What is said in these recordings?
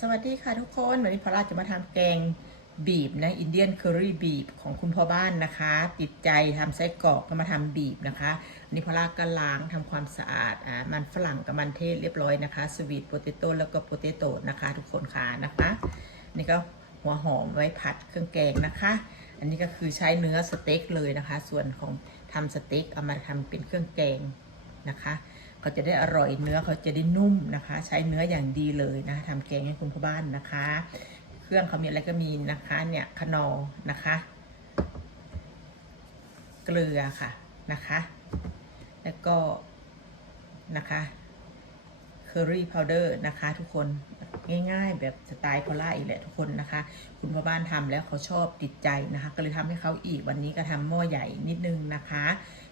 สวัสดีค่ะทุกคน วันนี้พอลาจะมาทำแกงบีบนะอินเดียนเคอรี่บีบของคุณพ่อบ้านนะคะ ติดใจทำไส้กรอกก็มาทำบีบนะคะวันนี้พอลาก็ล้างทำความสะอาดอ่ามันฝรั่งกับมันเทศเรียบร้อยนะคะสวีทโปเตโต้แล้วก็โปเตโต้นะคะทุกคนค่ะนะคะนี่ก็หัวหอมไว้ผัดเครื่องแกงนะคะ อันนี้ก็คือใช้เนื้อสเต็กเลยนะคะ ส่วนของทำสเต็กเอามาทำเป็นเครื่องแกงนะคะ เขาจะได้อร่อยเนื้อเขาจะได้นุ่มนะคะ ใช้เนื้ออย่างดีเลยนะทำแกงให้คุณพ่อบ้านนะคะ เครื่องเขามีอะไรก็มีนะคะเนี่ยขนอนะคะ เกลือค่ะนะคะ แล้วก็นะคะเคอรี่พาวเดอร์นะคะทุกคนง่ายๆ แบบสไตล์พอล่าอีกแหละทุกคนนะคะ คุณพ่อบ้านทำแล้วเขาชอบติดใจนะคะ ก็เลยทำให้เขาอีกวันนี้ก็ทำหม้อใหญ่นิดนึงนะคะ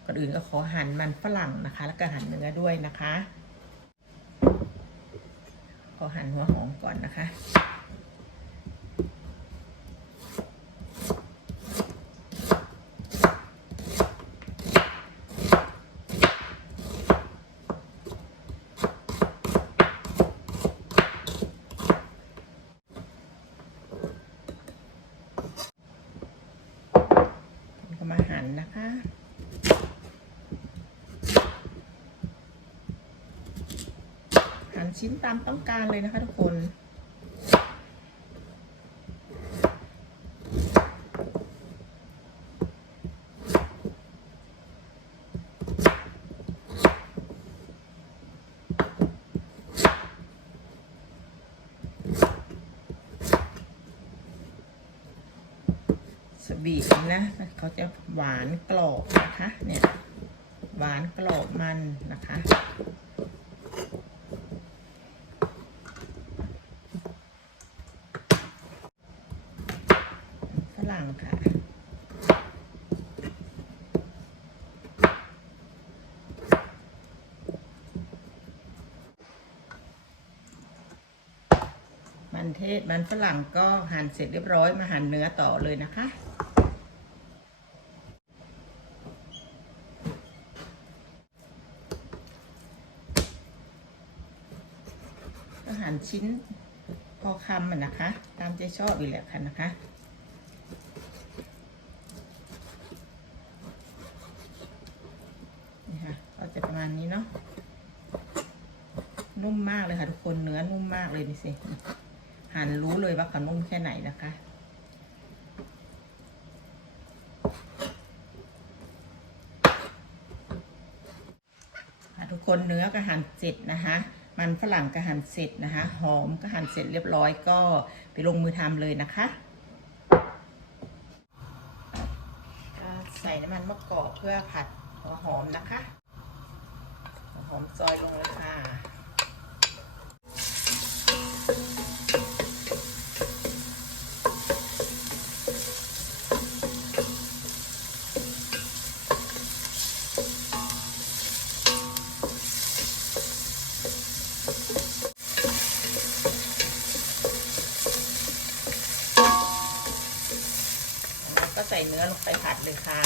ก่อนอื่นก็ขอหั่นมันฝรั่งนะคะ แล้วก็หั่นเนื้อด้วยนะคะ ขอหั่นหัวหอมก่อนนะคะ ก็มาหั่นนะคะ หั่น ชิ้นตามต้องการเลยนะคะทุกคน สบีบนะเขาจะหวานกรอบนะคะเนี่ยหวานกรอบมันนะคะ ฝรั่งค่ะ มันเทศมันฝรั่งก็หั่นเสร็จเรียบร้อยมาหั่นเนื้อต่อเลยนะคะ ก็หั่นชิ้นพอคำมันนะคะ ตามใจชอบอีกแหละค่ะนะคะนี่ค่ะก็จะประมาณนี้เนาะนุ่มมากเลยค่ะทุกคนเนื้อนุ่มมากเลยนี่สิ หั่นรู้เลยว่าเขานุ่มแค่ไหนนะคะ ทุกคนเนื้อก็หั่นเสร็จนะคะ มันฝรั่งก็หั่นเสร็จนะคะ หอมก็หั่นเสร็จเรียบร้อยก็ไปลงมือทำเลยนะคะใส่น้ำมันมะกอกเพื่อผัดหัวหอมนะคะหัวหอมซอยลง เลยค่ะก็ใส่เนื้อลงไปผัดเลยค่ะ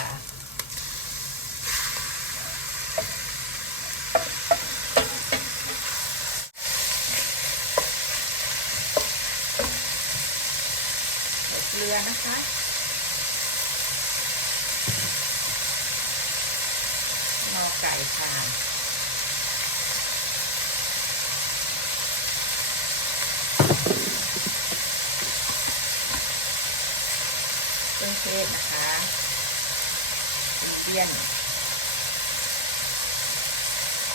เกลือนะคะนอไก่ค่ะ เทศนะคะอินเดียน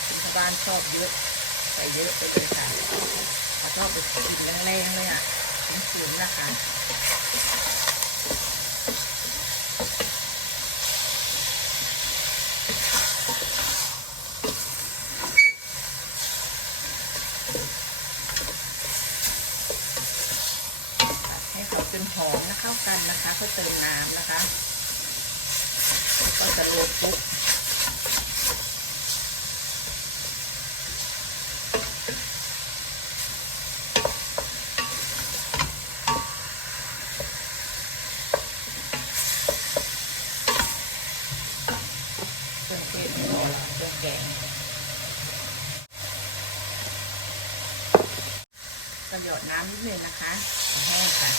คุณชาวบ้านชอบเยอะใส่เยอะไปเลยค่ะชอบไปกินแรงๆเลยอะสูงนะคะ ให้เขาเป็นหอมนะเข้ากันนะคะเพื่อเติมน้ำนะคะ ก็จะลดปุ๊บเครื่องเทศพอแล้วเครื่องแกงก็ก็หยดน้ำนิดนึงนะคะแห้งค่ะ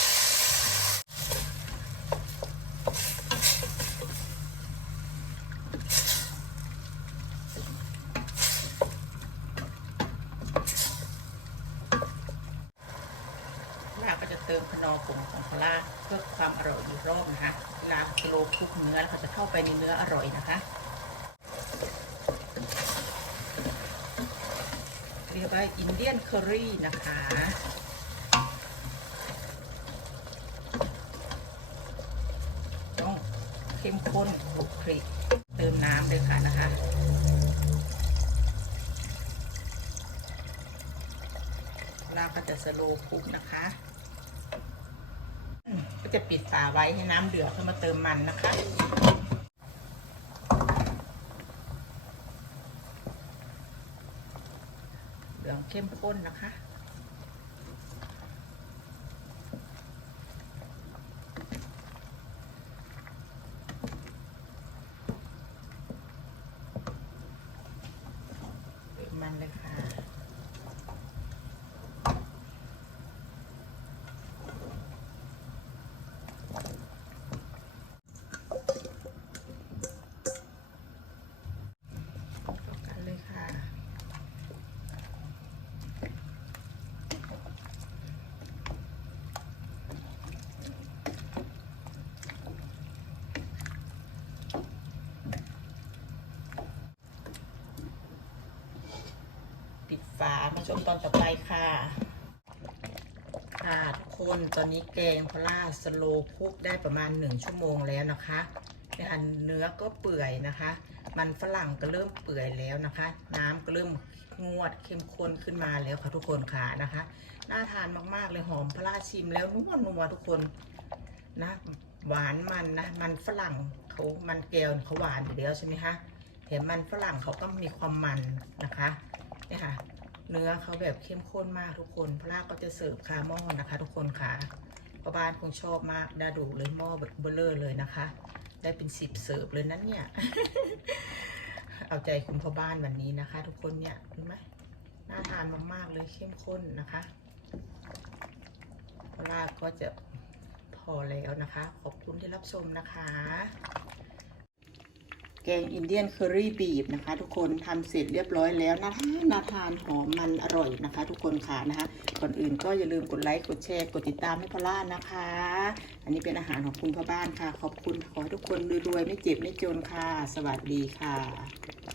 ลาก็จะเติมคนอร์ผงของพลาเพื่อความอร่อยอีกรอบนะคะเวลากิโลคลุกเนื้อเขาจะเข้าไปในเนื้ออร่อยนะคะ เรียกว่าอินเดียนเคอรี่นะคะ ต้องเข้มข้นคลุกคลิกเติมน้ำเลยค่ะนะคะลาก็จะสโลว์คุกนะคะ ก็จะปิดฝาไว้ให้น้ำเดือดเพื่อมาเติมมันนะคะ เหลืองเข้มข้นนะคะเติมมันเลยค่ะ เข้ากันเลยค่ะ ปิดฝามาชมตอนต่อไปค่ะค่ะทุกคนตอนนี้แกงพล่าสโลคุกได้ประมาณ1ชั่วโมงแล้วนะคะเนี่ยค่ะเนื้อก็เปื่อยนะคะ มันฝรั่งก็เริ่มเปื่อยแล้วนะคะ น้ำก็เริ่มงวดเข้มข้นขึ้นมาแล้วค่ะทุกคนค่ะนะคะ น่าทานมากๆเลยหอมพล่าชิมแล้วนัวนัวๆทุกคนนะหวานมันนะมันฝรั่งเขามันแก้วเขาหวานอยู่แล้วใช่ไหมคะแถมมันฝรั่งเขาก็มีความมันนะคะ เนี่ยค่ะ เนื้อเขาแบบเข้มข้นมากทุกคนพระก็จะเสิร์ฟคาหม้อนะคะ ทุกคนค่ะพ่อบ้านคงชอบมากดาดูเลยหม้อแบบเบลเลอร์เลยนะคะ ได้เป็นสิบเสิร์ฟเลยนั้นเนี่ย เอาใจคุณพ่อบ้านวันนี้นะคะ ทุกคนเนี่ยเห็นไหมน่าทานมากๆเลยเข้มข้นนะคะพระก็จะพอแล้วนะคะ ขอบคุณที่รับชมนะคะ แกงอินเดียนเคอรี่บีบนะคะ ทุกคนทำเสร็จเรียบร้อยแล้วน่าทานน่าทานหอมมันอร่อยนะคะ ทุกคนค่ะนะคะก่อนอื่นก็อย่าลืมกดไลค์กดแชร์กดติดตามให้พล่านะคะ อันนี้เป็นอาหารของคุณพ่อบ้านค่ะ ขอบคุณขอให้ทุกคนรวยๆไม่เจ็บไม่จนค่ะ สวัสดีค่ะ